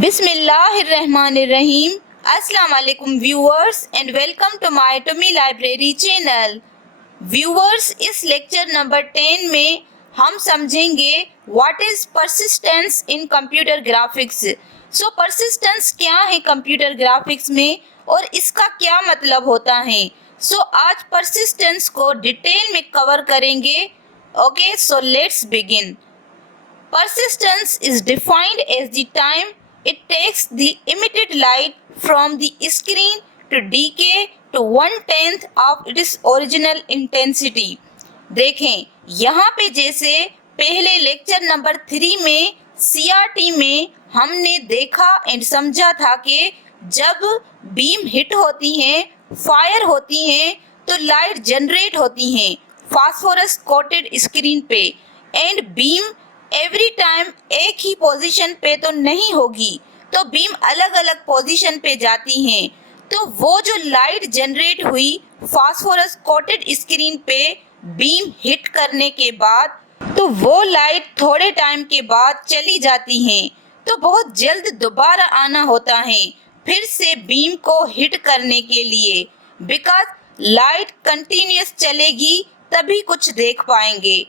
Bismillahirrahmanirrahim. Assalamu alaikum viewers and welcome to my Tomi Library channel. Viewers, इस lecture number 10 में हम समझेंगे what is persistence in computer graphics. So persistence क्या है computer graphics में और इसका क्या मतलब होता है। सो आज परसिस्टेंस को डिटेल में कवर करेंगे। Okay, so let's begin. Persistence is defined as the time it takes the emitted light from the screen to decay to 1/10 of its original intensity. देखें यहाँ पे जैसे पहले लेक्चर नंबर 3 में CRT में हमने देखा एंड समझा था कि जब बीम हिट होती हैं, फायर होती हैं तो लाइट जनरेट होती हैं फास्फोरस कोटेड स्क्रीन पे एंड बीम एवरी टाइम एक ही पोजीशन पे तो नहीं होगी, तो बीम अलग अलग पोजीशन पे जाती हैं। तो वो जो लाइट जनरेट हुई फास्फोरस कोटेड स्क्रीन पे बीम हिट करने के बाद, तो वो लाइट थोड़े टाइम के बाद चली जाती हैं, तो बहुत जल्द दोबारा आना होता है फिर से बीम को हिट करने के लिए, बिकॉज लाइट कंटिन्यूस चलेगी तभी कुछ देख पाएंगे।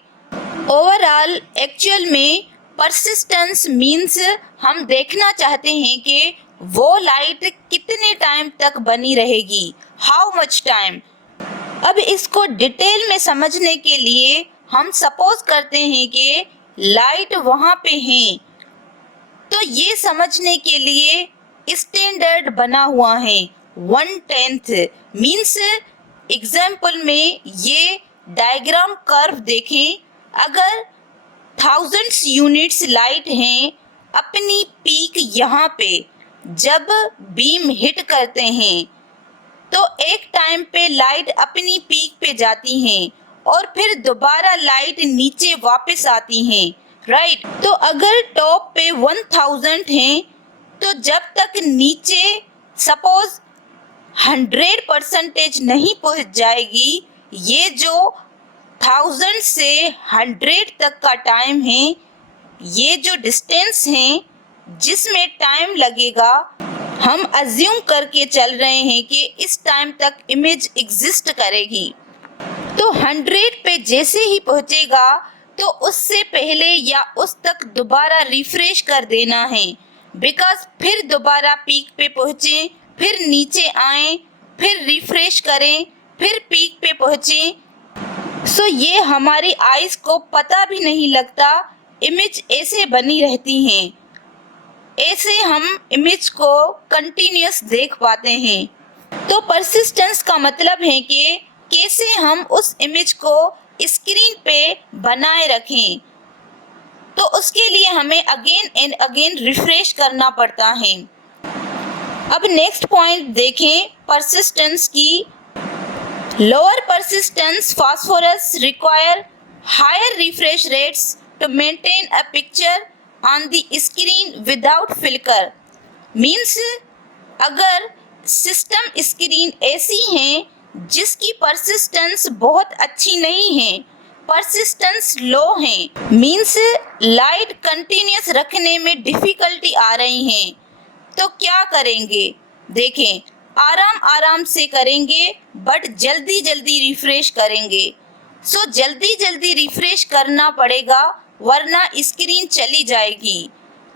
ओवरऑल एक्चुअल में परसिस्टेंस मीन्स हम देखना चाहते हैं कि वो लाइट कितने टाइम तक बनी रहेगी, हाउ मच टाइम। अब इसको डिटेल में समझने के लिए हम सपोज करते हैं कि लाइट वहाँ पे है, तो ये समझने के लिए स्टैंडर्ड बना हुआ है 1/10 मीन्स। एग्जाम्पल में ये डायग्राम कर्व देखें, अगर थाउजेंड्स यूनिट्स लाइट हैं अपनी पीक यहाँ पे जब बीम हिट करते हैं, तो एक टाइम पे लाइट अपनी पीक पे जाती हैं और फिर दोबारा लाइट नीचे वापस आती हैं, राइट। तो अगर टॉप पे 1000 हैं तो जब तक नीचे सपोज 100% नहीं पहुँच जाएगी, ये जो 1000 से 100 तक का टाइम है, ये जो डिस्टेंस है जिसमें टाइम लगेगा, हम अज्यूम करके चल रहे हैं कि इस टाइम तक इमेज एग्जिस्ट करेगी। तो 100 पे जैसे ही पहुंचेगा तो उससे पहले या उस तक दोबारा रिफ्रेश कर देना है, बिकॉज फिर दोबारा पीक पे पहुंचे, फिर नीचे आए, फिर रिफ्रेश करें, फिर पीक पे पहुंचे। सो ये हमारी आइज को पता भी नहीं लगता, इमेज ऐसे बनी रहती हैं, ऐसे हम इमेज को कंटिन्यूस देख पाते हैं। तो परसिस्टेंस का मतलब है कि कैसे हम उस इमेज को स्क्रीन पे बनाए रखें, तो उसके लिए हमें अगेन एंड अगेन रिफ्रेश करना पड़ता है। अब नेक्स्ट पॉइंट देखें परसिस्टेंस की। Lower persistence phosphorus require higher refresh rates to maintain a picture on the screen without flicker. Means अगर सिस्टम स्क्रीन ऐसी है जिसकी परसिस्टेंस बहुत अच्छी नहीं है, परसिस्टेंस लो है, मीन्स लाइट कंटिन्यूस रखने में डिफ़िकल्टी आ रही है, तो क्या करेंगे। देखें आराम आराम से करेंगे बट जल्दी जल्दी रिफ्रेश करेंगे। सो जल्दी जल्दी रिफ्रेश करना पड़ेगा वरना स्क्रीन चली जाएगी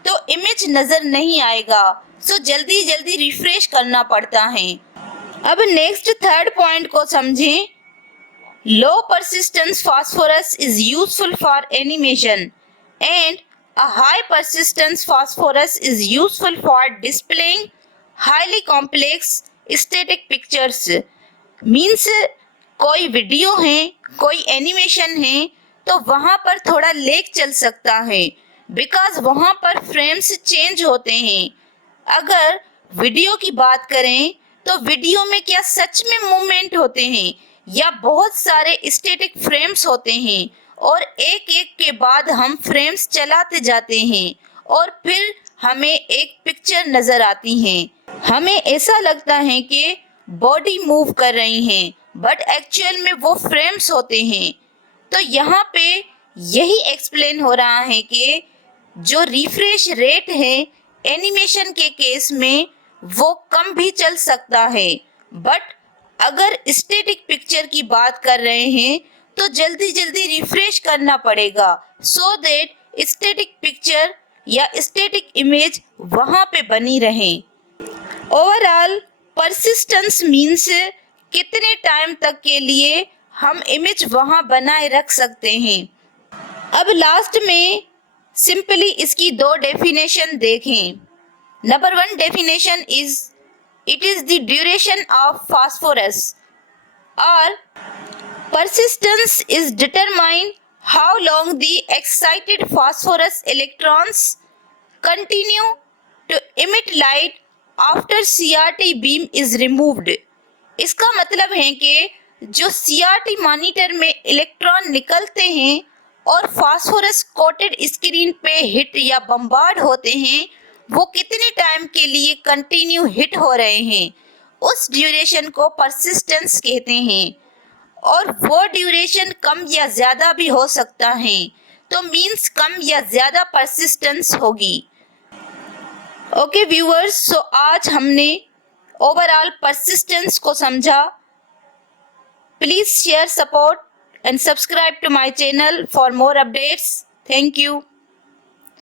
तो इमेज नज़र नहीं आएगा। सो जल्दी जल्दी रिफ्रेश करना पड़ता है। अब नेक्स्ट थर्ड पॉइंट को समझें। Low persistence phosphorus is useful for animation and a high persistence phosphorus is useful for displaying highly complex static pictures. Means कोई वीडियो है, कोई एनिमेशन है, तो वहाँ पर थोड़ा लेग चल सकता है बिकॉज वहाँ पर फ्रेम्स चेंज होते हैं। अगर वीडियो की बात करें तो वीडियो में क्या सच में मूवमेंट होते हैं या बहुत सारे स्टैटिक फ्रेम्स होते हैं और एक एक के बाद हम फ्रेम्स चलाते जाते हैं और फिर हमें एक पिक्चर नज़र आती है। हमें ऐसा लगता है कि बॉडी मूव कर रही हैं बट एक्चुअल में वो फ्रेम्स होते हैं। तो यहाँ पे यही एक्सप्लेन हो रहा है कि जो रिफ्रेश रेट है एनिमेशन के केस में वो कम भी चल सकता है, बट अगर स्टैटिक पिक्चर की बात कर रहे हैं तो जल्दी जल्दी रिफ्रेश करना पड़ेगा सो दैट स्टैटिक पिक्चर या स्टैटिक इमेज वहाँ पे बनी रहे। ओवरऑल परसिस्टेंस मीन्स कितने टाइम तक के लिए हम इमेज वहाँ बनाए रख सकते हैं। अब लास्ट में सिंपली इसकी दो डेफिनेशन देखें। Number 1 definition is it is the duration of phosphorus और persistence is determined how long the excited phosphorus electrons continue to emit light after CRT beam is removed। इसका मतलब है कि जो CRT मॉनिटर में इलेक्ट्रॉन निकलते हैं और फास्फोरस कोटेड स्क्रीन पे हिट या बम्बार्ड होते हैं, वो कितने टाइम के लिए कंटिन्यू हिट हो रहे हैं, उस ड्यूरेशन को परसिस्टेंस कहते हैं। और वो ड्यूरेशन कम या ज़्यादा भी हो सकता है, तो मीन्स कम या ज़्यादा परसिस्टेंस होगी। ओके व्यूअर्स, सो आज हमने ओवरऑल परसिस्टेंस को समझा। Please share, support and subscribe to my channel for more updates. Thank you.